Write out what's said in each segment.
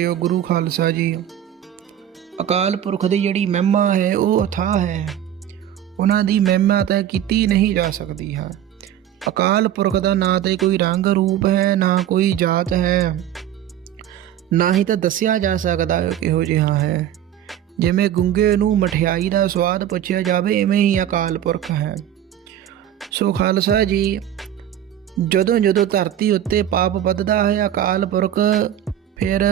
ਇਹ ਗੁਰੂ ਖਾਲਸਾ ਜੀ। ਅਕਾਲ ਪੁਰਖ ਦੀ ਜਿਹੜੀ ਮਹਿਮਾ ਹੈ, ਉਹ ਅਥਾਹ ਹੈ। ਉਹਨਾਂ ਦੀ ਮਹਿਮਾ ਤਾਂ ਕੀਤੀ ਨਹੀਂ ਜਾ ਸਕਦੀ ਹੈ। ਅਕਾਲ ਪੁਰਖ ਦਾ ਨਾ ਤੇ ਕੋਈ ਰੰਗ ਰੂਪ ਹੈ, ਨਾ ਕੋਈ ਜਾਤ ਹੈ। ਨਾ ਹੀ ਤਾਂ ਦੱਸਿਆ ਜਾ ਸਕਦਾ ਕਿਹੋ ਜਿਹਾ ਹੈ। ਜਿਵੇਂ ਗੁੰਗੇ ਨੂੰ ਮਠਿਆਈ ਦਾ ਸਵਾਦ ਪੁੱਛਿਆ ਜਾਵੇ ਐਵੇਂ ਹੀ ਅਕਾਲ ਪੁਰਖ ਹੈ। ਸੋ ਖਾਲਸਾ ਜੀ ਜਦੋਂ ਜਦੋਂ ਧਰਤੀ ਉੱਤੇ ਪਾਪ ਵੱਧਦਾ ਹੈ, ਅਕਾਲ ਪੁਰਖ ਫਿਰ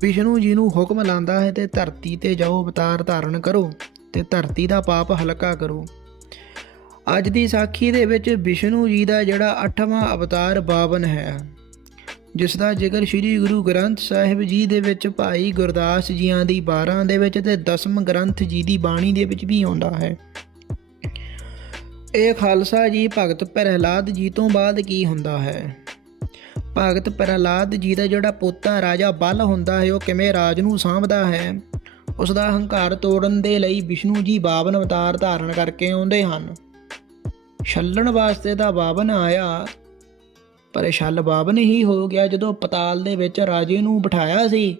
ਵਿਸ਼ਨੂੰ ਜੀ ਨੂੰ ਹੁਕਮ ਲਾਉਂਦਾ ਹੈ ਤੇ ਧਰਤੀ ਤੇ ਜਾਓ, ਅਵਤਾਰ ਧਾਰਨ ਕਰੋ ਤੇ ਧਰਤੀ ਦਾ ਪਾਪ ਹਲਕਾ ਕਰੋ। ਅੱਜ ਦੀ ਸਾਖੀ ਦੇ ਵਿੱਚ ਵਿਸ਼ਨੂੰ ਜੀ ਦਾ ਜਿਹੜਾ 8ਵਾਂ ਅਵਤਾਰ ਬਾਵਨ ਹੈ, ਜਿਸ ਦਾ ਜ਼ਿਕਰ ਸ੍ਰੀ ਗੁਰੂ ਗ੍ਰੰਥ ਸਾਹਿਬ ਜੀ ਦੇ ਵਿੱਚ ਭਾਈ ਗੁਰਦਾਸ ਜੀਆਂ ਦੀ 12 ਦੇ ਵਿੱਚ ਤੇ ਦਸਮ ਗ੍ਰੰਥ ਜੀ ਦੀ ਬਾਣੀ ਦੇ ਵਿੱਚ ਵੀ ਆਉਂਦਾ ਹੈ। ਇਹ ਖਾਲਸਾ ਜੀ ਭਗਤ ਪ੍ਰਹਿਲਾਦ ਜੀ ਤੋਂ ਬਾਅਦ ਕੀ ਹੁੰਦਾ ਹੈ? ਭਗਤ ਪ੍ਰਹਲਾਦ ਜੀ ਦਾ ਜਿਹੜਾ ਪੋਤਾ ਰਾਜਾ ਬਲ ਹੁੰਦਾ ਹੈ, ਉਹ ਕਿਵੇਂ ਰਾਜ ਨੂੰ ਸਾਂਭਦਾ ਹੈ? ਉਸ ਦਾ ਹੰਕਾਰ ਤੋੜਨ ਦੇ ਲਈ ਵਿਸ਼ਨੂੰ ਜੀ 52 ਅਵਤਾਰ ਧਾਰਨ ਕਰਕੇ ਆਉਂਦੇ ਹਨ। ਛੱਲਣ ਵਾਸਤੇ ਤਾਂ 52 ਆਇਆ, ਪਰ ਛੱਲ 52 ਹੀ ਹੋ ਗਿਆ ਜਦੋਂ ਪਤਾਲ ਦੇ ਵਿੱਚ ਰਾਜੇ ਨੂੰ ਬਿਠਾਇਆ ਸੀ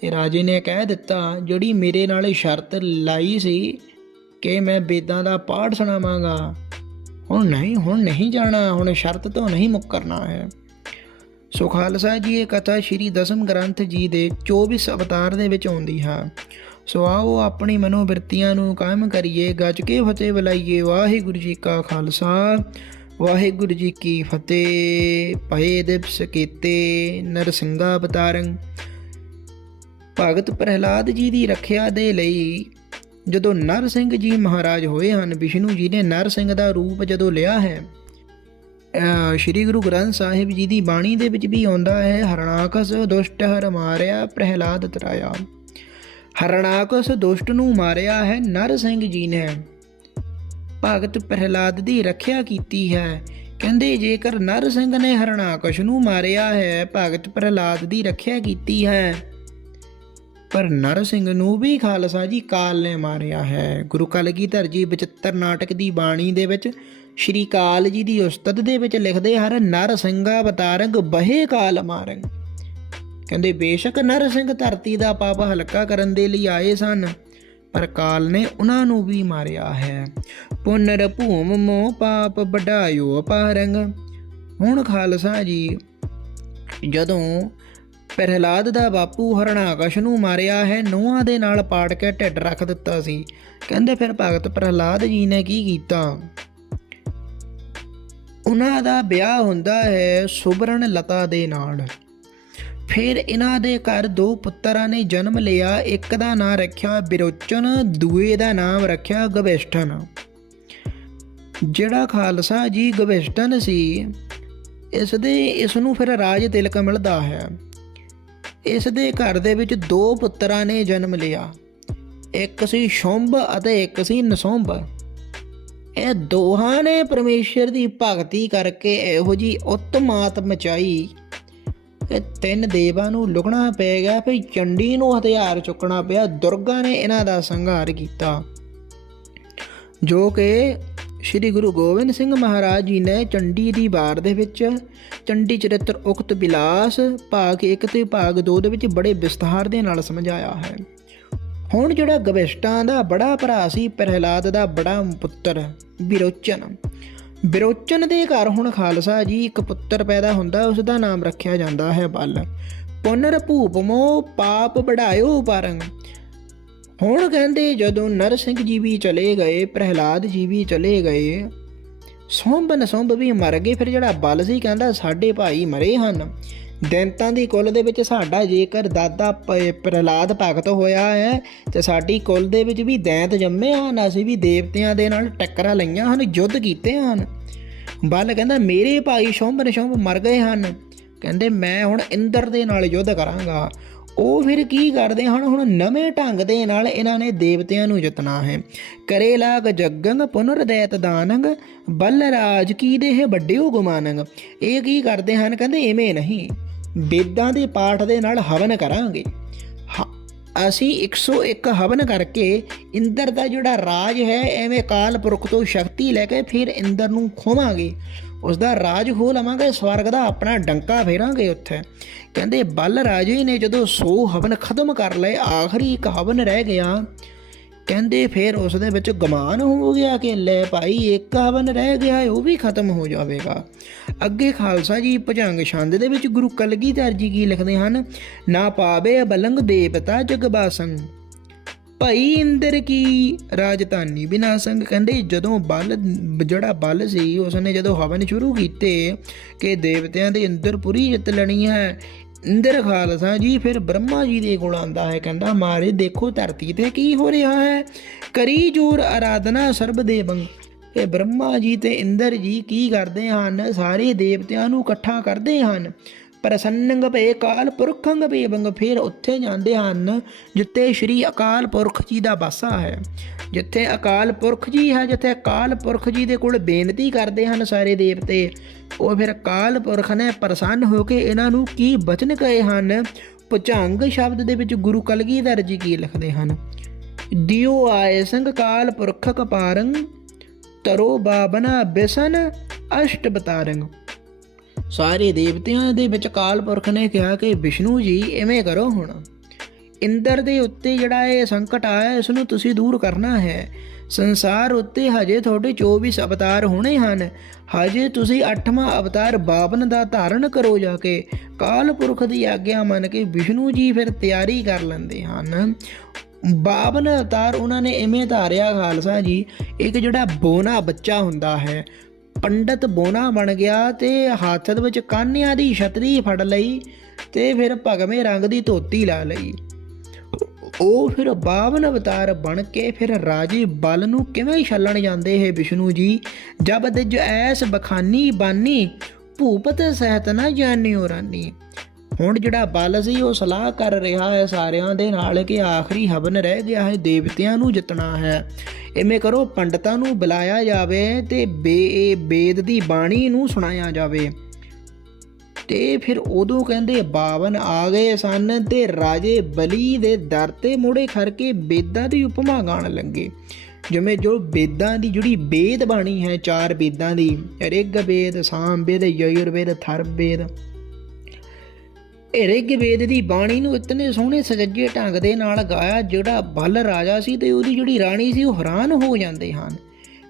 ਤੇ ਰਾਜੇ ਨੇ ਕਹਿ ਦਿੱਤਾ, ਜਿਹੜੀ ਮੇਰੇ ਨਾਲ ਸ਼ਰਤ ਲਾਈ ਸੀ ਕਿ ਮੈਂ ਵੇਦਾਂ ਦਾ ਪਾਠ ਸੁਣਾਵਾਂਗਾ, ਹੁਣ ਨਹੀਂ ਹੁਣ ਨਹੀਂ ਜਾਣਾ, ਹੁਣ ਸ਼ਰਤ ਤੋਂ ਨਹੀਂ ਮੁੱਕਰਨਾ ਹੈ। ਸੋ ਖਾਲਸਾ ਜੀ, ਇਹ ਕਥਾ ਸ਼੍ਰੀ ਦਸਮ ਗ੍ਰੰਥ ਜੀ ਦੇ 24 ਅਵਤਾਰ ਦੇ ਵਿੱਚ ਆਉਂਦੀ ਹੈ। ਸੋ ਆਓ ਆਪਣੀ ਮਨੋਬਿਰਤੀਆਂ ਨੂੰ ਕਾਇਮ ਕਰੀਏ, ਗੱਜ ਕੇ ਫਤਿਹ ਬੁਲਾਈਏ। ਵਾਹਿਗੁਰੂ ਜੀ ਕਾ ਖਾਲਸਾ, ਵਾਹਿਗੁਰੂ ਜੀ ਕੀ ਫਤਿਹ। ਭਏ ਦਿਵਸ ਕੀਤੇ ਨਰਸਿੰਘਾ ਅਵਤਾਰੰ। ਭਗਤ ਪ੍ਰਹਿਲਾਦ ਜੀ ਦੀ ਰੱਖਿਆ ਦੇ ਲਈ ਜਦੋਂ ਨਰ ਸਿੰਘ ਜੀ ਮਹਾਰਾਜ ਹੋਏ ਹਨ, ਵਿਸ਼ਨੂੰ ਜੀ ਨੇ ਨਰ ਸਿੰਘ ਦਾ ਰੂਪ ਜਦੋਂ ਲਿਆ ਹੈ ਸ਼੍ਰੀ ਗੁਰੂ ਗ੍ਰੰਥ ਸਾਹਿਬ ਜੀ ਦੀ ਬਾਣੀ ਦੇ ਵਿੱਚ ਵੀ ਆਉਂਦਾ ਹੈ ਹਰਣਾਕਸ ਦੁਸ਼ਟ ਹਰ ਮਾਰਿਆ, ਪ੍ਰਹਿਲਾਦ ਤਰਾਇਆ। ਹਰਣਾਕਸ ਦੁਸ਼ਟ ਨੂੰ ਮਾਰਿਆ ਹੈ, ਨਰ ਸਿੰਘ ਜੀ ਨੇ। ਭਗਤ ਪ੍ਰਹਿਲਾਦ ਦੀ ਰੱਖਿਆ ਕੀਤੀ ਹੈ। ਕਹਿੰਦੇ ਜੇਕਰ ਨਰ ਸਿੰਘ ਨੇ ਹਰਣਾਕਸ਼ ਨੂੰ ਮਾਰਿਆ ਹੈ, ਭਗਤ ਪ੍ਰਹਿਲਾਦ ਦੀ ਰੱਖਿਆ ਕੀਤੀ ਹੈ। ਪਰ ਨਰ ਸਿੰਘ ਨੂੰ ਵੀ ਖਾਲਸਾ ਜੀ ਕਾਲ ਨੇ ਮਾਰਿਆ ਹੈ। ਗੁਰੂ ਕਲਗੀਧਰ ਜੀ 75 ਨਾਟਕ ਦੀ ਬਾਣੀ ਦੇ ਵਿੱਚ ਸ਼੍ਰੀ ਕਾਲ ਜੀ ਦੀ ਉਸਤਤ ਦੇ ਵਿੱਚ ਲਿਖਦੇ ਹਰ ਨਰ ਸਿੰਘਾ ਅਵਤਾਰੰਗ ਬਹੇ ਕਾਲ ਮਾਰੰਗ। ਕਹਿੰਦੇ, ਬੇਸ਼ੱਕ ਨਰ ਸਿੰਘ ਧਰਤੀ ਦਾ ਪਾਪ ਹਲਕਾ ਕਰਨ ਦੇ ਲਈ ਆਏ ਸਨ, ਪਰ ਕਾਲ ਨੇ ਉਹਨਾਂ ਨੂੰ ਵੀ ਮਾਰਿਆ ਹੈ। ਪੁਨਰ ਭੂਮ ਮੋ ਪਾਪ ਵਡਾਇਓ ਅਪਾਰੰਗ ਹੁਣ ਖਾਲਸਾ ਜੀ, ਜਦੋਂ ਪ੍ਰਹਿਲਾਦ ਦਾ ਬਾਪੂ ਹਰਣਾਕਸ਼ ਨੂੰ ਮਾਰਿਆ ਹੈ, ਨੋਹਾਂ ਦੇ ਨਾਲ ਪਾੜ ਕੇ ਢਿੱਡ ਰੱਖ ਦਿੱਤਾ ਸੀ। ਕਹਿੰਦੇ, ਫਿਰ ਭਗਤ ਪ੍ਰਹਿਲਾਦ ਜੀ ਨੇ ਕੀ ਕੀਤਾ? ਉਹਨਾਂ ਦਾ ਵਿਆਹ ਹੁੰਦਾ ਹੈ ਸੁਬਰਨ ਲਤਾ ਦੇ ਨਾਲ। ਫਿਰ ਇਹਨਾਂ ਦੇ ਘਰ ਦੋ ਪੁੱਤਰਾਂ ਨੇ ਜਨਮ ਲਿਆ, ਇੱਕ ਦਾ ਨਾਮ ਰੱਖਿਆ ਬਿਰੋਚਨ, ਦੂਏ ਦਾ ਨਾਮ ਰੱਖਿਆ ਗਵਿਸ਼ਠਨ ਜਿਹੜਾ ਖਾਲਸਾ ਜੀ ਗਵਿਸ਼ਠਨ ਸੀ ਇਸ ਦੇ ਇਸ ਨੂੰ ਫਿਰ ਰਾਜ ਤਿਲਕ ਮਿਲਦਾ ਹੈ। ਇਸ ਦੇ ਘਰ ਦੇ ਵਿੱਚ ਦੋ ਪੁੱਤਰਾਂ ਨੇ ਜਨਮ ਲਿਆ, ਇੱਕ ਸੀ ਸ਼ੁੰਭ ਅਤੇ ਇੱਕ ਸੀ ਨਸੁੰਭ। ਇਹ ਦੋਹਾਂ ਨੇ ਪਰਮੇਸ਼ਰ ਦੀ ਭਗਤੀ ਕਰਕੇ ਇਹੋ ਜੀ ਉਤਮਾਤ ਮਚਾਈ ਕਿ ਤਿੰਨ ਦੇਵਾਂ ਨੂੰ ਲੁਕਣਾ ਪੈ ਗਿਆ ਫਿਰ ਚੰਡੀ ਨੂੰ ਹਥਿਆਰ ਚੁੱਕਣਾ ਪਿਆ, ਦੁਰਗਾ ਨੇ ਇਹਨਾਂ ਦਾ ਸੰਘਾਰ ਕੀਤਾ। ਜੋ ਕਿ ਸ੍ਰੀ ਗੁਰੂ ਗੋਬਿੰਦ ਸਿੰਘ ਮਹਾਰਾਜ ਜੀ ਨੇ ਚੰਡੀ ਦੀ ਬਾਰ ਦੇ ਵਿੱਚ ਚੰਡੀ ਚਰਿੱਤਰ ਉਕਤ ਬਿਲਾਸ ਭਾਗ 1 ਤੇ ਭਾਗ 2 ਦੇ ਵਿੱਚ ਬੜੇ ਵਿਸਥਾਰ ਦੇ ਨਾਲ ਸਮਝਾਇਆ ਹੈ। ਹੁਣ ਜਿਹੜਾ ਗਵਿਸ਼ਟਾਂ ਦਾ ਬੜਾ ਭਰਾ ਸੀ, ਪ੍ਰਹਿਲਾਦ ਦਾ ਬੜਾ ਪੁੱਤਰ, ਬਿਰੋਚਨ। ਬਿਰੋਚਨ ਦੇ ਘਰ ਹੁਣ ਖਾਲਸਾ ਜੀ, ਇੱਕ ਪੁੱਤਰ ਪੈਦਾ ਹੁੰਦਾ ਉਸ ਦਾ ਨਾਮ ਰੱਖਿਆ ਜਾਂਦਾ ਹੈ ਬਲ। ਪੁਨਰ ਭੂਪਮੋ ਪਾਪ ਬੜਾਇਓ ਪਰੰਗ। ਹੁਣ ਕਹਿੰਦੇ ਜਦੋਂ ਨਰ ਸਿੰਘ ਜੀ ਵੀ ਚਲੇ ਗਏ, ਪ੍ਰਹਿਲਾਦ ਜੀ ਵੀ ਚਲੇ ਗਏ ਸੋਂਬ ਨਸੋਂਬ ਵੀ ਮਰ ਗਏ, ਫਿਰ ਜਿਹੜਾ ਬਲ ਸੀ ਕਹਿੰਦਾ, ਸਾਡੇ ਭਾਈ ਮਰੇ ਹਨ। ਦੈਂਤਾਂ ਦੀ ਕੁੱਲ ਦੇ ਵਿੱਚ ਸਾਡਾ ਜੇਕਰ ਦਾਦਾ ਪ- ਪ੍ਰਹਿਲਾਦ ਭਗਤ ਹੋਇਆ ਹੈ, ਤੇ ਸਾਡੀ ਕੁੱਲ ਦੇ ਵਿੱਚ ਵੀ ਦੈਂਤ ਜੰਮੇ ਹਨ, ਅਸੀਂ ਵੀ ਦੇਵਤਿਆਂ ਦੇ ਨਾਲ ਟੱਕਰਾਂ ਲਈਆਂ ਹਨ, ਯੁੱਧ ਕੀਤੇ ਹਨ। ਬਲ ਕਹਿੰਦਾ, ਮੇਰੇ ਭਾਈ ਸ਼ੁੰਭ ਨਿਸ਼ੁੰਭ ਮਰ ਗਏ ਹਨ। ਕਹਿੰਦੇ, ਮੈਂ ਹੁਣ ਇੰਦਰ ਦੇ ਨਾਲ ਯੁੱਧ ਕਰਾਂਗਾ। ਉਹ ਫਿਰ ਕੀ ਕਰਦੇ ਹਨ? ਹੁਣ ਨਵੇਂ ਢੰਗ ਦੇ ਨਾਲ ਇਹਨਾਂ ਨੇ ਦੇਵਤਿਆਂ ਨੂੰ ਜਿੱਤਣਾ ਹੈ। ਕਰੇ ਲਾਗ ਜੱਗੰਗ ਪੁਨਰ ਦੈਤ ਦਾਨੰਗ ਬੱਲ ਰਾਜ ਕੀ ਦੇਹ ਵੱਡਿਓ ਗੁਮਾਨੰਗ। ਇਹ ਕੀ ਕਰਦੇ ਹਨ? ਕਹਿੰਦੇ, ਇਵੇਂ ਨਹੀਂ। ਵੇਦਾਂ ਦੇ ਪਾਠ ਦੇ ਨਾਲ ਹਵਨ ਕਰਾਂਗੇ। ਹ- ਅਸੀਂ 101 ਹਵਨ ਕਰਕੇ ਇੰਦਰ ਦਾ ਜਿਹੜਾ ਰਾਜ ਹੈ, ਐਵੇਂ ਕਾਲ ਪੁਰਖ ਤੋਂ ਸ਼ਕਤੀ ਲੈ ਕੇ ਫਿਰ ਇੰਦਰ ਨੂੰ ਖੋਵਾਂਗੇ। ਉਸ ਦਾ ਰਾਜ ਖੋਹ ਲਵਾਂਗੇ, ਸਵਰਗ ਦਾ ਆਪਣਾ ਡੰਕਾ ਫੇਰਾਂਗੇ ਉੱਥੇ। ਕਹਿੰਦੇ ਬਲ ਰਾਜੇ ਨੇ ਜਦੋਂ 100 ਹਵਨ ਖਤਮ ਕਰ ਲਏ, ਆਖਰੀ ਇੱਕ ਹਵਨ ਰਹਿ ਗਿਆ। ਕਹਿੰਦੇ ਫਿਰ ਉਸ ਦੇ ਵਿੱਚ ਗਮਾਨ ਹੋ ਗਿਆ ਕਿ ਲੈ ਭਾਈ, ਇੱਕ ਹਵਨ ਰਹਿ ਗਿਆ ਉਹ ਵੀ ਖਤਮ ਹੋ ਜਾਵੇਗਾ। ਅੱਗੇ ਖਾਲਸਾ ਜੀ ਭਜੰਗ ਛੰਦ ਦੇ ਵਿੱਚ ਗੁਰੂ ਕਲਗੀਧਰ ਜੀ ਕੀ ਲਿਖਦੇ ਹਨ? ਨਾ ਪਾਵੇ ਬਲੰਗ ਦੇਵਤਾ ਜਗਬਾਸੰ ਭਈ ਇੰਦਰ ਕੀ ਰਾਜਧਾਨੀ ਬਿਨਾਸੰਗ ਕਹਿੰਦੇ ਜਦੋਂ ਬਲ, ਜਿਹੜਾ ਬਲ ਸੀ, ਉਸਨੇ ਜਦੋਂ ਹਵਨ ਸ਼ੁਰੂ ਕੀਤੇ ਕਿ ਦੇਵਤਿਆਂ ਦੇ ਇੰਦਰ ਪੂਰੀ ਜਿੱਤ ਲੈਣੀ ਹੈ ਇੰਦਰ ਖਾਲਸਾ ਜੀ ਫਿਰ ਬ੍ਰਹਮਾ ਜੀ ਦੇ ਕੋਲ ਆਂਦਾ ਹੈ, ਕਹਿੰਦਾ ਮਾਰੇ ਦੇਖੋ ਧਰਤੀ ਤੇ ਕੀ ਹੋ ਰਿਹਾ ਹੈ। ਕਰੀ ਜੋਰ ਆਰਾਧਨਾ ਸਰਬ ਦੇਵੰ। ਇਹ ਬ੍ਰਹਮਾ ਜੀ ਤੇ ਇੰਦਰ ਜੀ ਕੀ ਕਰਦੇ ਹਨ? ਸਾਰੇ ਦੇਵਤਿਆਂ ਨੂੰ ਇਕੱਠਾ ਕਰਦੇ ਹਨ। ਪ੍ਰਸੰਨੰਗ ਭਏ ਕਾਲ ਪੁਰਖੰਗ ਭਏ ਬੰਗ ਫਿਰ ਉੱਥੇ ਜਾਂਦੇ ਹਨ, ਜਿੱਥੇ ਸ਼੍ਰੀ ਅਕਾਲ ਪੁਰਖ ਜੀ ਦਾ ਵਾਸਾ ਹੈ। ਜਿੱਥੇ ਅਕਾਲ ਪੁਰਖ ਜੀ ਹੈ, ਜਿੱਥੇ ਅਕਾਲ ਪੁਰਖ ਜੀ ਦੇ ਕੋਲ ਬੇਨਤੀ ਕਰਦੇ ਹਨ ਸਾਰੇ ਦੇਵਤੇ, ਉਹ ਫਿਰ ਅਕਾਲ ਪੁਰਖ ਨੇ ਪ੍ਰਸੰਨ ਹੋ ਕੇ ਇਹਨਾਂ ਨੂੰ ਕੀ ਬਚਨ ਕਹੇ ਹਨ? ਭੁਜੰਗ ਸ਼ਬਦ ਦੇ ਵਿੱਚ ਗੁਰੂ ਕਲਗੀਧਰ ਜੀ ਕੀ ਲਿਖਦੇ ਹਨ? ਦਿਓ ਆਏ ਸੰਗ ਕਾਲ ਪੁਰਖ ਕਪਾਰੰ ਤਰੋ ਬਾਬਨਾ ਬਿਸਨ ਅਸ਼ਟ ਬਤਾਰੰ ਸਾਰੇ ਦੇਵਤਿਆਂ ਦੇ ਵਿੱਚ ਕਾਲ ਪੁਰਖ ਨੇ ਕਿਹਾ ਕਿ ਵਿਸ਼ਨੂੰ ਜੀ ਐਵੇਂ ਕਰੋ ਹੁਣ। ਇੰਦਰ ਦੇ ਉੱਤੇ ਜਿਹੜਾ ਇਹ ਸੰਕਟ ਆਇਆ, ਇਸ ਨੂੰ ਤੁਸੀਂ ਦੂਰ ਕਰਨਾ ਹੈ। ਸੰਸਾਰ ਉੱਤੇ ਹਜੇ ਤੁਹਾਡੇ 24 ਅਵਤਾਰ ਹੋਣੇ ਹਨ। ਹਜੇ ਤੁਸੀਂ 8ਵਾਂ ਅਵਤਾਰ ਬਾਵਨ ਦਾ ਧਾਰਨ ਕਰੋ ਜਾ ਕੇ। ਕਾਲ ਪੁਰਖ ਦੀ ਆਗਿਆ ਮੰਨ ਕੇ ਵਿਸ਼ਨੂੰ ਜੀ ਫਿਰ ਤਿਆਰੀ ਕਰ ਲੈਂਦੇ ਹਨ। ਬਾਵਨ ਅਵਤਾਰ ਉਹਨਾਂ ਨੇ ਐਵੇਂ ਧਾਰਿਆ ਖਾਲਸਾ ਜੀ, ਇੱਕ ਜਿਹੜਾ ਬੋਨਾ ਬੱਚਾ ਹੁੰਦਾ ਹੈ ਪੰਡਤ ਬੋਨਾ ਬਣ ਗਿਆ ਤੇ ਹੱਥ ਦੇ ਵਿੱਚ ਕਾਨਿਆਂ ਦੀ ਛਤਰੀ ਫੜ ਲਈ ਤੇ ਫਿਰ ਭਗਵੇਂ ਰੰਗ ਦੀ ਧੋਤੀ ਲਾ ਲਈ। ਉਹ ਫਿਰ ਬਾਵਨ ਅਵਤਾਰ ਬਣ ਕੇ ਫਿਰ ਰਾਜੇ ਬਲ ਨੂੰ ਕਿਵੇਂ ਛੱਲਣ ਜਾਂਦੇ ਹੈ ਵਿਸ਼ਨੂੰ ਜੀ? ਜਬ ਦਿਜ ਐਸ ਬਖਾਨੀ ਬਾਨੀ, ਭੂਪਤ ਸਹਿਤ ਨਾ ਜਾਣਿਓ ਰਾਨੀ। ਹੁਣ ਜਿਹੜਾ ਬਲ ਸੀ, ਉਹ ਸਲਾਹ ਕਰ ਰਿਹਾ ਹੈ ਸਾਰਿਆਂ ਦੇ ਨਾਲ ਕਿ ਆਖਰੀ ਹਵਨ ਰਹਿ ਗਿਆ ਹੈ, ਦੇਵਤਿਆਂ ਨੂੰ ਜਿੱਤਣਾ ਹੈ। ਐਵੇਂ ਕਰੋ, ਪੰਡਤਾਂ ਨੂੰ ਬੁਲਾਇਆ ਜਾਵੇ ਤੇ ਬੇ ਬੇਦ ਦੀ ਬਾਣੀ ਨੂੰ ਸੁਣਾਇਆ ਜਾਵੇ। ਤੇ ਫਿਰ ਉਦੋਂ ਕਹਿੰਦੇ 52 ਆ ਗਏ ਸਨ ਤੇ ਰਾਜੇ ਬਲੀ ਦੇ ਦਰ ਤੇ ਮੋੜੇ ਖੜ ਕੇ ਬੇਦਾਂ ਦੀ ਉਪਮਾ ਗਾਣ ਲੱਗੇ। ਜਿਵੇਂ ਜੋ ਬੇਦਾਂ ਦੀ ਜਿਹੜੀ ਬੇਦ ਬਾਣੀ ਹੈ, ਚਾਰ ਬੇਦਾਂ ਦੀ, ਰਿਗ ਬੇਦ, ਸਾਮ ਬੇਦ ਯਜੁਰਵੇਦ ਥਰ ਬੇਦ। ਇਹ ਰਿਗ ਵੇਦ ਦੀ ਬਾਣੀ ਨੂੰ ਇਤਨੇ ਸੋਹਣੇ ਸਜੱਜੇ ਢੰਗ ਦੇ ਨਾਲ ਗਾਇਆ, ਜਿਹੜਾ ਬਲ ਰਾਜਾ ਸੀ ਤੇ ਉਹਦੀ ਜਿਹੜੀ ਰਾਣੀ ਸੀ, ਉਹ ਹੈਰਾਨ ਹੋ ਜਾਂਦੇ ਹਨ।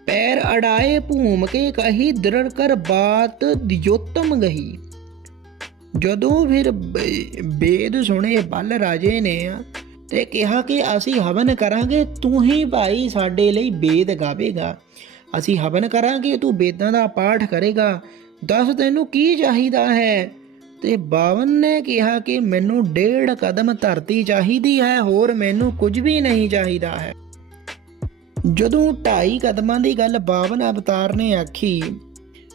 ਪੈਰ ਅੜਾਏ ਭੂਮ ਕੇ ਕਹੀ ਦ੍ਰਿੜ ਕਰ ਬਾਤ ਦਿਯੋਤਮ ਗਹੀ। ਜਦੋਂ ਫਿਰ ਬੇਦ ਸੁਣੇ, ਬਲ ਰਾਜੇ ਨੇ ਤੇ ਕਿਹਾ ਕਿ ਅਸੀਂ ਹਵਨ ਕਰਾਂਗੇ, ਤੂੰ ਹੀ ਭਾਈ ਸਾਡੇ ਲਈ ਬੇਦ ਗਾਵੇਗਾ। ਅਸੀਂ ਹਵਨ ਕਰਾਂਗੇ, ਤੂੰ ਬੇਦਾਂ ਦਾ ਪਾਠ ਕਰੇਗਾ। ਦੱਸ ਤੈਨੂੰ ਕੀ ਚਾਹੀਦਾ ਹੈ? ਤੇ ਬਾਵਨ ਨੇ ਕਿਹਾ ਕਿ ਮੈਨੂੰ ਡੇਢ ਕਦਮ ਧਰਤੀ ਚਾਹੀਦੀ ਹੈ, ਹੋਰ ਮੈਨੂੰ ਕੁਝ ਵੀ ਨਹੀਂ ਚਾਹੀਦਾ ਹੈ। ਜਦੋਂ ਢਾਈ ਕਦਮਾਂ ਦੀ ਗੱਲ ਬਾਵਨ ਅਵਤਾਰ ਨੇ ਆਖੀ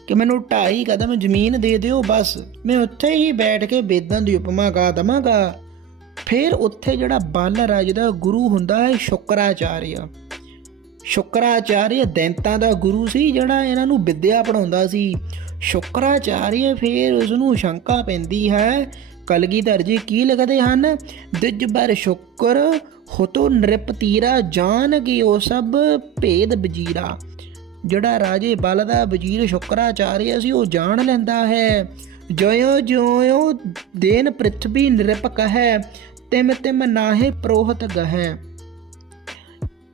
ਕਿ ਮੈਨੂੰ ਢਾਈ ਕਦਮ ਜ਼ਮੀਨ ਦੇ ਦਿਓ, ਬਸ ਮੈਂ ਉੱਥੇ ਹੀ ਬੈਠ ਕੇ ਬੇਦਾਂ ਦੀ ਉਪਮਾ ਗਾ ਦਵਾਂਗਾ। ਫਿਰ ਉੱਥੇ ਜਿਹੜਾ ਬਲ ਰਾਜ ਦਾ ਗੁਰੂ ਹੁੰਦਾ ਹੈ, ਸ਼ੁਕਰਾਚਾਰਿਆ। ਸ਼ੁਕਰਾਚਾਰਿਆ ਦੈਂਤਾਂ ਦਾ ਗੁਰੂ ਸੀ ਜਿਹੜਾ ਇਹਨਾਂ ਨੂੰ ਵਿੱਦਿਆ ਪੜਾਉਂਦਾ ਸੀ। ਸ਼ੁਕਰਾਚਾਰਿਆ ਫਿਰ ਉਸ ਨੂੰ ਸ਼ੰਕਾ ਪੈਂਦੀ ਹੈ। ਕਲਗੀਧਰ ਜੀ ਕੀ ਲਿਖਦੇ ਹਨ? ਦਿਜ ਬਰ ਸ਼ੁਕਰ, ਹੋਤੋ ਨ੍ਰਿਪਤੀਰਾ ਜਾਣ ਕੀ ਉਹ ਸਭ ਭੇਦ ਬਜੀਰਾ ਜਿਹੜਾ ਰਾਜੇ ਬਲ ਦਾ ਵਜ਼ੀਰ ਸ਼ੁਕਰਾਚਾਰਿਆ ਸੀ, ਉਹ ਜਾਣ ਲੈਂਦਾ ਹੈ। ਜਿਉ ਜਿਉ ਦੇਨ ਪ੍ਰਿਥਵੀ ਨਿਰਪਕ ਹੈ ਤਿਮ ਤਿਮ ਨਾਹੇ ਪ੍ਰੋਹਤ ਗਹਿ।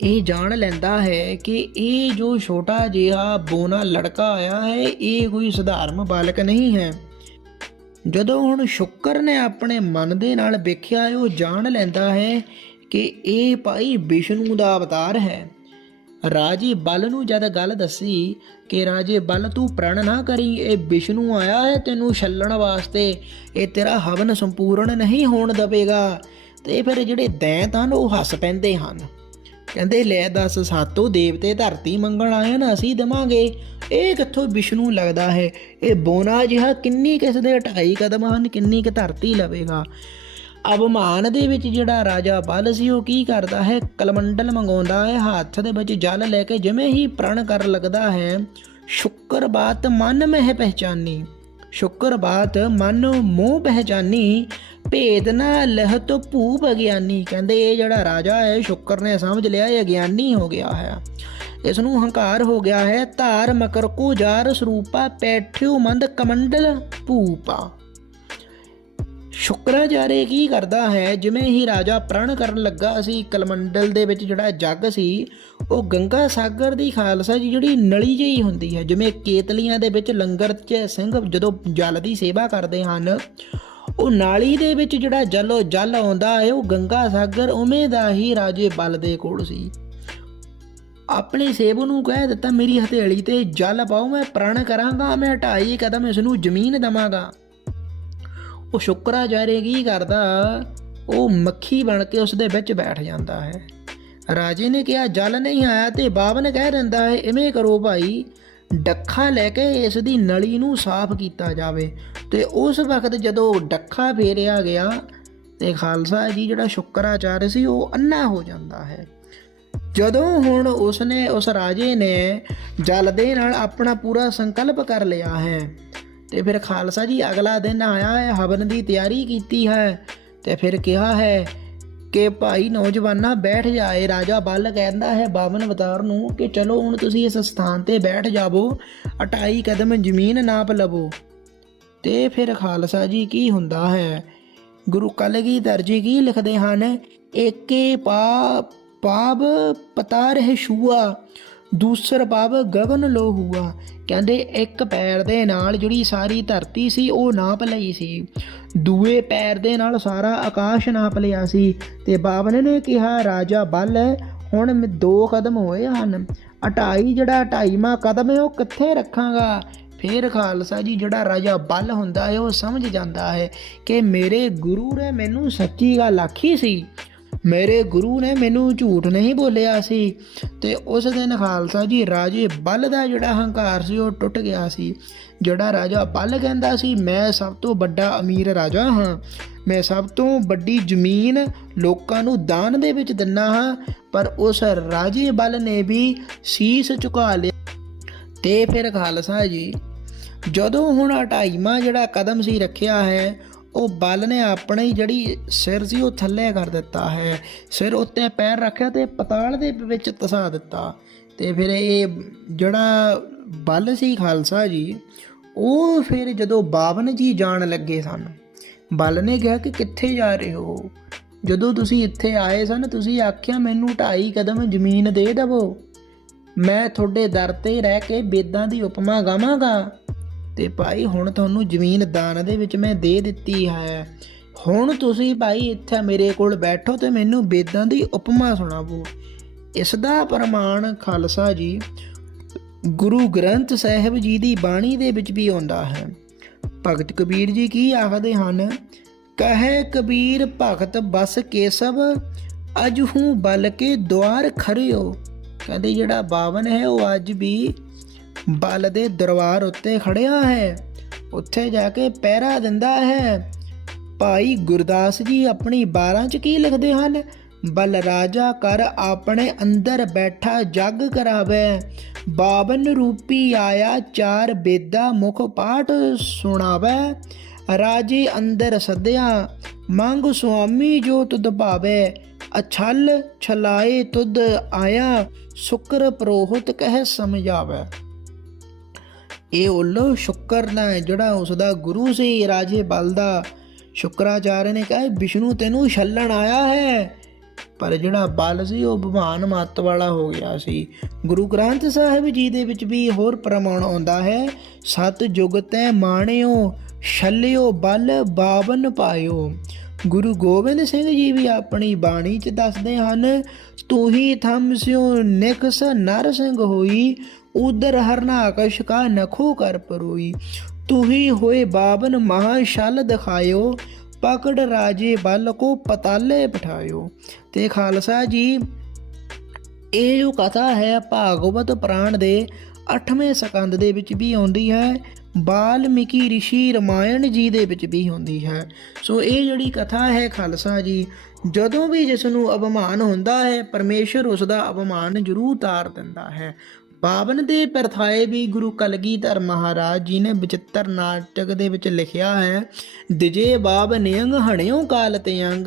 ਇਹ ਜਾਣ ਲੈਂਦਾ ਹੈ ਕਿ ਇਹ ਜੋ ਛੋਟਾ ਜਿਹਾ ਬੋਨਾ ਲੜਕਾ ਆਇਆ ਹੈ, ਇਹ ਕੋਈ ਸਧਾਰਨ ਬਾਲਕ ਨਹੀਂ ਹੈ। ਜਦੋਂ ਹੁਣ ਸ਼ੁਕਰ ਨੇ ਆਪਣੇ ਮਨ ਦੇ ਨਾਲ ਵੇਖਿਆ, ਉਹ ਜਾਣ ਲੈਂਦਾ ਹੈ ਕਿ ਇਹ ਭਾਈ ਵਿਸ਼ਨੂੰ ਦਾ ਅਵਤਾਰ ਹੈ। ਰਾਜੇ ਬਲ ਨੂੰ ਜਦ ਗੱਲ ਦੱਸੀ ਕਿ ਰਾਜੇ ਬਲ ਤੂੰ ਪ੍ਰਣ ਨਾ ਕਰੀ, ਇਹ ਵਿਸ਼ਨੂੰ ਆਇਆ ਹੈ, ਤੈਨੂੰ ਛੱਲਣ ਵਾਸਤੇ। ਇਹ ਤੇਰਾ ਹਵਨ ਸੰਪੂਰਨ ਨਹੀਂ ਹੋਣ ਦਵੇਗਾ। ਤੇ ਫਿਰ ਜਿਹੜੇ ਦੈਂਤ ਹਨ, ਉਹ ਹੱਸ ਪੈਂਦੇ ਹਨ। ਕਹਿੰਦੇ ਲੈ ਦੱਸ ਸਾਤੋਂ ਦੇਵਤੇ ਧਰਤੀ ਮੰਗਣ ਆਏ ਨਾ ਅਸੀਂ ਦਵਾਂਗੇ। ਇਹ ਕਿੱਥੋਂ ਵਿਸ਼ਨੂੰ ਲੱਗਦਾ ਹੈ? ਇਹ ਬੋਨਾ ਜਿਹਾ ਕਿੰਨੀ ਕਿਸ ਦੇ 28 ਕਦਮ ਹਨ, ਕਿੰਨੀ ਕਿ ਧਰਤੀ ਲਵੇਗਾ? ਅਬਮਾਨ ਦੇ ਵਿੱਚ ਜਿਹੜਾ ਰਾਜਾ ਬਲ ਸੀ, ਉਹ ਕੀ ਕਰਦਾ ਹੈ? ਕਲਮੰਡਲ ਮੰਗਾਉਂਦਾ ਹੈ, ਹੱਥ ਦੇ ਵਿੱਚ ਜਲ ਲੈ ਕੇ ਜਿਵੇਂ ਹੀ ਪ੍ਰਣ ਕਰ ਲੱਗਦਾ ਹੈ, ਸ਼ੁਕਰ ਬਾਤ ਮਨ ਮਹਿ ਪਹਿਚਾਨੀ। ਸ਼ੁਕਰ ਬਾਤ ਮਨ ਮੋਹ ਪਹਿਚਾਨੀ ਭੇਦ ਨਾ ਲਹਤ ਭੂਪ ਅਗਿਆਨੀ। ਕਹਿੰਦੇ ਇਹ ਜਿਹੜਾ ਰਾਜਾ ਹੈ, ਸ਼ੁਕਰ ਨੇ ਸਮਝ ਲਿਆ, ਇਹ ਅਗਿਆਨੀ ਹੋ ਗਿਆ ਹੈ। ਇਸ ਨੂੰ ਹੰਕਾਰ ਹੋ ਗਿਆ ਹੈ, ਧਾਰ ਮਕਰ ਕੋ ਜਾਰ ਸਰੂਪਾ, ਪੈਠਿਓ ਮੰਦ ਕਮੰਡਲ ਭੂਪਾ। ਸ਼ੁਕਰਾਚਾਰੇ ਕੀ ਕਰਦਾ ਹੈ? ਜਿਵੇਂ ਹੀ ਰਾਜਾ ਪ੍ਰਣ ਕਰਨ ਲੱਗਾ ਸੀ, ਕਲਮੰਡਲ ਦੇ ਵਿੱਚ ਜਿਹੜਾ ਜੱਗ ਸੀ, ਉਹ ਗੰਗਾ ਸਾਗਰ ਦੀ ਖਾਲਸਾ ਜੀ ਜਿਹੜੀ ਨਲੀ ਜਿਹੀ ਹੁੰਦੀ ਹੈ, ਜਿਵੇਂ ਕੇਤਲੀਆਂ ਦੇ ਵਿੱਚ ਲੰਗਰ 'ਚ ਸਿੰਘ ਜਦੋਂ ਜਲ ਦੀ ਸੇਵਾ ਕਰਦੇ ਹਨ ਉਹ ਨਾਲੀ ਦੇ ਵਿੱਚ ਜਿਹੜਾ ਜਲੋ ਜਲ ਆਉਂਦਾ ਹੈ, ਉਹ ਗੰਗਾ ਸਾਗਰ ਉਵੇਂ ਦਾ ਹੀ ਰਾਜੇ ਬਲ ਦੇ ਕੋਲ ਸੀ। ਆਪਣੇ ਸੇਬ ਨੂੰ ਕਹਿ ਦਿੱਤਾ, ਮੇਰੀ ਹਥੇਲੀ ਤੇ ਜਲ ਪਾਓ, ਮੈਂ ਪ੍ਰਣ ਕਰਾਂਗਾ, ਮੈਂ ਢਾਈ ਕਦਮ ਇਸ ਨੂੰ ਜ਼ਮੀਨ ਦਵਾਂਗਾ। ਉਹ ਸ਼ੁਕਰਾਚਾਰੇ ਕੀ ਕਰਦਾ, ਉਹ ਮੱਖੀ ਬਣ ਕੇ ਉਸ ਦੇ ਵਿੱਚ ਬੈਠ ਜਾਂਦਾ ਹੈ। ਰਾਜੇ ਨੇ ਕਿਹਾ, ਜਲ ਨਹੀਂ ਆਇਆ, ਤੇ ਬਾਬਨ ਕਹਿ ਦਿੰਦਾ ਹੈ, ਇਵੇਂ ਕਰੋ ਭਾਈ ਡੱਖਾ ਲੈ ਕੇ ਇਸ ਦੀ ਨਲੀ ਨੂੰ ਸਾਫ਼ ਕੀਤਾ ਜਾਵੇ ਤੇ ਉਸ ਵਕਤ ਜਦੋਂ ਡੱਖਾ ਫੇਰਿਆ ਗਿਆ ਤੇ ਖਾਲਸਾ ਜੀ ਜਿਹੜਾ ਸ਼ੁਕਰਾਚਾਰ ਸੀ ਉਹ ਅੰਨਾ ਹੋ ਜਾਂਦਾ ਹੈ। ਜਦੋਂ ਹੁਣ ਉਸਨੇ, ਉਸ ਰਾਜੇ ਨੇ ਜਲ ਦੇ ਨਾਲ ਆਪਣਾ ਪੂਰਾ ਸੰਕਲਪ ਕਰ ਲਿਆ ਹੈ ਤੇ ਫਿਰ ਖਾਲਸਾ ਜੀ ਅਗਲਾ ਦਿਨ ਆਇਆ ਹੈ, ਹਵਨ ਦੀ ਤਿਆਰੀ ਕੀਤੀ ਹੈ ਤੇ ਫਿਰ ਕਿਹਾ ਹੈ ਕਿ ਭਾਈ ਨੌਜਵਾਨਾ ਬੈਠ ਜਾਏ। ਰਾਜਾ ਬਲ ਕਹਿੰਦਾ ਹੈ ਬਾਵਨ ਅਵਤਾਰ ਨੂੰ ਕਿ ਚਲੋ ਹੁਣ ਤੁਸੀਂ ਇਸ ਸਥਾਨ ਤੇ ਬੈਠ ਜਾਵੋ 28 ਕਦਮ ਜ਼ਮੀਨ ਨਾਪ ਲਵੋ। ਤੇ ਫਿਰ ਖਾਲਸਾ ਜੀ ਕੀ ਹੁੰਦਾ ਹੈ? ਗੁਰੂ ਕਲਗੀਧਰ ਜੀ ਕੀ ਲਿਖਦੇ ਹਨ? ਏਕੇ ਪਾ ਪਾਪ ਪਤਾ ਰਹਿ ਛੂਆ। ਦੂਸਰ ਪਾਪ ਗਗਨ ਲੋ ਹੁਆ। ਕਹਿੰਦੇ ਇੱਕ ਪੈਰ ਦੇ ਨਾਲ ਜਿਹੜੀ ਸਾਰੀ ਧਰਤੀ ਸੀ, ਉਹ ਨਾਪ ਲਈ ਸੀ। ਦੂਏ ਪੈਰ ਦੇ ਨਾਲ ਸਾਰਾ ਆਕਾਸ਼ ਨਾਪ ਲਿਆ ਸੀ ਤੇ ਬਾਬਨ ਨੇ ਕਿਹਾ, ਰਾਜਾ ਬਲ, ਹੁਣ ਦੋ ਕਦਮ ਹੋਏ ਹਨ। 28 ਜਿਹੜਾ 28ਵਾਂ ਕਦਮ ਹੈ, ਉਹ ਕਿੱਥੇ ਰੱਖਾਂਗਾ? ਫੇਰ ਖਾਲਸਾ ਜੀ, ਜਿਹੜਾ ਰਾਜਾ ਬਲ ਹੁੰਦਾ ਹੈ, ਉਹ ਸਮਝ ਜਾਂਦਾ ਹੈ ਕਿ ਮੇਰੇ ਗੁਰੂ ਨੇ ਮੈਨੂੰ ਸੱਚੀ ਗੱਲ ਆਖੀ ਸੀ। ਮੇਰੇ ਗੁਰੂ ਨੇ ਮੈਨੂੰ ਝੂਠ ਨਹੀਂ ਬੋਲਿਆ ਸੀ। ਤੇ ਉਸ ਦਿਨ ਖਾਲਸਾ ਜੀ ਰਾਜੇ ਬਲ ਦਾ ਜਿਹੜਾ ਹੰਕਾਰ ਸੀ, ਉਹ ਟੁੱਟ ਗਿਆ ਸੀ। ਜਿਹੜਾ ਰਾਜਾ ਬਲ ਕਹਿੰਦਾ ਸੀ, ਮੈਂ ਸਭ ਤੋਂ ਵੱਡਾ ਅਮੀਰ ਰਾਜਾ ਹਾਂ। ਮੈਂ ਸਭ ਤੋਂ ਵੱਡੀ ਜ਼ਮੀਨ ਲੋਕਾਂ ਨੂੰ ਦਾਨ ਦੇ ਵਿੱਚ ਦਿੰਨਾ ਹਾਂ। ਪਰ ਉਸ ਰਾਜੇ ਬਲ ਨੇ ਵੀ ਸੀਸ ਝੁਕਾ ਲਿਆ। ਤੇ ਫਿਰ ਖਾਲਸਾ ਜੀ, ਜਦੋਂ ਹੁਣ 28ਵਾਂ ਜਿਹੜਾ ਕਦਮ ਸੀ ਰੱਖਿਆ ਹੈ ਉਹ ਬਲ ਨੇ ਆਪਣੀ ਜਿਹੜੀ ਸਿਰ ਸੀ ਉਹ ਥੱਲੇ ਕਰ ਦਿੱਤਾ ਹੈ। ਸਿਰ ਉੱਤੇ ਪੈਰ ਰੱਖਿਆ ਤੇ ਪਤਾਲ ਦੇ ਵਿੱਚ ਤਸਾ ਦਿੱਤਾ। ਤੇ ਫਿਰ ਇਹ ਜਿਹੜਾ ਬਲ ਸੀ ਖਾਲਸਾ ਜੀ, ਉਹ ਫਿਰ ਜਦੋਂ ਬਾਵਨ ਜੀ ਜਾਣ ਲੱਗੇ ਸਨ, ਬਲ ਨੇ ਕਿਹਾ ਕਿ ਕਿੱਥੇ ਜਾ ਰਹੇ ਹੋ? ਜਦੋਂ ਤੁਸੀਂ ਇੱਥੇ ਆਏ ਸਨ, ਤੁਸੀਂ ਆਖਿਆ, ਮੈਨੂੰ ਢਾਈ ਕਦਮ ਜ਼ਮੀਨ ਦੇ ਦੇਵੋ। ਮੈਂ ਤੁਹਾਡੇ ਦਰ ਤੇ ਰਹਿ ਕੇ ਬੇਦਾਂ ਦੀ ਉਪਮਾ ਗਾਵਾਂਗਾ। ਤੇ ਭਾਈ ਹੁਣ ਤੁਹਾਨੂੰ ਜ਼ਮੀਨ ਦਾਨ ਦੇ ਵਿੱਚ ਮੈਂ ਦੇ ਦਿੱਤੀ ਹੈ। ਹੁਣ ਤੁਸੀਂ ਭਾਈ ਇੱਥੇ ਮੇਰੇ ਕੋਲ ਬੈਠੋ ਤੇ ਮੈਨੂੰ ਬੇਦਾਂ ਦੀ ਉਪਮਾ ਸੁਣਾਵੋ। ਇਸ ਦਾ ਪ੍ਰਮਾਣ ਖਾਲਸਾ ਜੀ ਗੁਰੂ ਗ੍ਰੰਥ ਸਾਹਿਬ ਜੀ ਦੀ ਬਾਣੀ ਦੇ ਵਿੱਚ ਵੀ ਆਉਂਦਾ ਹੈ। ਭਗਤ ਕਬੀਰ ਜੀ ਕੀ ਆਖਦੇ ਹਨ? ਕਹੇ ਕਬੀਰ ਭਗਤ ਬਸ ਕੇਸਵ ਅਜ ਹੂੰ ਬਲ ਕੇ ਦੁਆਰ ਖੜਿਓ ਕਹਿੰਦੇ ਜਿਹੜਾ ਬਾਵਨ ਹੈ ਉਹ ਅੱਜ ਵੀ ਬਲ ਦੇ ਦਰਬਾਰ ਉੱਤੇ ਖੜਿਆ ਹੈ। ਉੱਥੇ ਜਾ ਕੇ ਪਹਿਰਾ ਦਿੰਦਾ ਹੈ। ਭਾਈ ਗੁਰਦਾਸ ਜੀ ਆਪਣੀ 12 ਚ ਕੀ ਲਿਖਦੇ ਹਨ? ਬਲ ਰਾਜਾ ਕਰ ਆਪਣੇ ਅੰਦਰ ਬੈਠਾ ਜਗ ਕਰਾਵੇ। ਬਾਵਨ ਰੂਪੀ ਆਇਆ ਚਾਰ ਬੇਦਾ ਮੁਖ ਪਾਠ ਸੁਣਾਵੇ। ਰਾਜੇ ਅੰਦਰ ਸੱਦਿਆ, ਮੰਗ ਸੁਆਮੀ ਜੋ ਤੁਧ ਭਾਵੇ। ਅਛਲ ਛਲਾਏ ਤੁਧ ਆਇਆ, ਸ਼ੁਕਰ ਪ੍ਰੋਹਤ ਕਹਿ ਸਮਝਾਵੇ। ਇਹ ਉੱਲੋ ਸ਼ੁਕਰ ਦਾ ਜਿਹੜਾ ਉਸ ਦਾ ਗੁਰੂ ਸੀ, ਰਾਜੇ ਬਲ ਦਾ। ਸ਼ੁਕਰਾਚਾਰਿਆ ਨੇ ਕਿਹਾ ਵਿਸ਼ਨੂੰ ਤੈਨੂੰ ਛੱਲਣ ਆਇਆ ਹੈ? ਪਰ ਜਿਹੜਾ ਬਲ ਸੀ, ਉਹ ਭਗਵਾਨ ਮੱਤ ਵਾਲਾ ਹੋ ਗਿਆ ਸੀ। ਗੁਰੂ ਗ੍ਰੰਥ ਸਾਹਿਬ ਜੀ ਦੇ ਵਿੱਚ ਵੀ ਹੋਰ ਪ੍ਰਮਾਣ ਆਉਂਦਾ ਹੈ, ਸਤ ਜੁਗ ਮਾਣਿਓ, ਛੱਲਿਓ ਬਲ, ਬਾਵਨ ਪਾਇਓ। ਗੁਰੂ ਗੋਬਿੰਦ ਸਿੰਘ ਜੀ ਵੀ ਆਪਣੀ ਬਾਣੀ 'ਚ ਦੱਸਦੇ ਹਨ ਤੂੰ ਹੀ ਥੰਮ ਸਿਓ ਨਿਕਸ ਨਰ ਸਿੰਘ ਹੋਈ, ਉਦਰ ਹਰਨਾਕਸ਼ ਕਾ ਨਖੋ ਕਰ ਪਰੋਈ। ਤੂੰ ਹੀ ਹੋਏ ਬਾਬਨ ਮਹਾ ਛਲ ਦਿਖਾਇਓ, ਪਕੜ ਰਾਜੇ ਬਲ ਕੋ ਪਤਾਲੇ ਬਿਠਾਇਓ। ਤੇ ਖਾਲਸਾ ਜੀ, ਇਹ ਜੋ ਕਥਾ ਹੈ ਭਾਗਵਤ ਪ੍ਰਾਣ ਦੇ 8ਵੇਂ ਸਕੰਦ ਦੇ ਵਿੱਚ ਵੀ ਆਉਂਦੀ ਹੈ, ਬਾਲਮੀਕੀ ਰਿਸ਼ੀ ਰਮਾਇਣ ਜੀ ਦੇ ਵਿੱਚ ਵੀ ਹੁੰਦੀ ਹੈ। ਸੋ ਇਹ ਜਿਹੜੀ ਕਥਾ ਹੈ ਖਾਲਸਾ ਜੀ ਜਦੋਂ ਵੀ ਜਿਸ ਨੂੰ ਅਪਮਾਨ ਹੁੰਦਾ ਹੈ, ਪਰਮੇਸ਼ਰ ਉਸ ਦਾ ਅਪਮਾਨ ਜ਼ਰੂਰ ਤਾਰ ਦਿੰਦਾ ਹੈ। ਪਾਵਨ ਦੇ ਪਰਥਾਏ ਵੀ ਗੁਰੂ ਕਲਗੀਧਰ ਮਹਾਰਾਜ ਜੀ ਨੇ ਬਚਿੱਤਰ ਨਾਟਕ ਦੇ ਵਿੱਚ ਲਿਖਿਆ ਹੈ, ਦਿਜੇ ਬਾਬ ਨਿਯੰਗ ਹਣਿਓ ਕਾਲ ਤੇ ਅੰਗ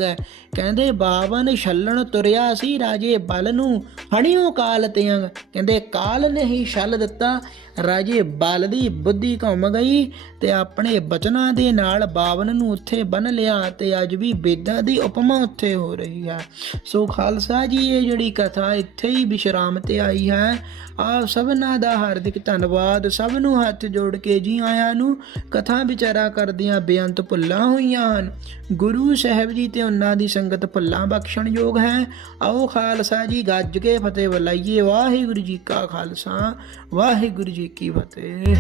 ਕਹਿੰਦੇ, ਬਾਵਨ ਛੱਲਣ ਤੁਰਿਆ ਸੀ ਰਾਜੇ ਬਲ ਨੂੰ, ਹਣਿਓ ਕਾਲ ਤੇ ਅੰਗ। ਕਹਿੰਦੇ, ਕਾਲ ਨੇ ਹੀ ਛੱਲ ਦਿੱਤਾ ਰਾਜੇ ਬਲ ਦੀ ਬੁੱਧੀ ਘੁੰਮ ਗਈ ਤੇ ਆਪਣੇ ਬਚਨਾਂ ਦੇ ਨਾਲ ਬਾਵਨ ਨੂੰ ਉੱਥੇ ਬੰਨ ਲਿਆ ਤੇ ਅੱਜ ਵੀ ਬੇਦਾਂ ਦੀ ਉਪਮਾ ਉੱਥੇ ਹੋ ਰਹੀ ਹੈ। ਸੋ ਖਾਲਸਾ ਜੀ, ਇਹ ਜਿਹੜੀ ਕਥਾ ਇੱਥੇ ਹੀ ਵਿਸ਼ਰਾਮ ਤੇ ਆਈ ਹੈ। ਆਪ ਸਭਨਾਂ ਦਾ ਹਾਰਦਿਕ ਧੰਨਵਾਦ। ਸਭ ਨੂੰ ਹੱਥ ਜੋੜ ਕੇ ਜੀ ਆਇਆਂ ਨੂੰ ਕਥਾ ਵਿਚਾਰਾ ਕਰਦਿਆਂ ਬੇਅੰਤ ਭੁੱਲਾਂ ਹੋਈਆਂ ਹਨ। ਗੁਰੂ ਸਾਹਿਬ ਜੀ ਤੇ ਉਹਨਾਂ ਦੀ ਸੰਗਤ ਭੁੱਲਾਂ ਬਖਸ਼ਣ ਯੋਗ ਹੈ। ਆਓ ਖਾਲਸਾ ਜੀ, ਗੱਜ ਕੇ ਫਤਿਹ ਬੁਲਾਈਏ। ਵਾਹਿਗੁਰੂ ਜੀ ਕਾ ਖਾਲਸਾ, ਵਾਹਿਗੁਰੂ ਜੀ ਜੀ ਕੀ ਫਤਿਹ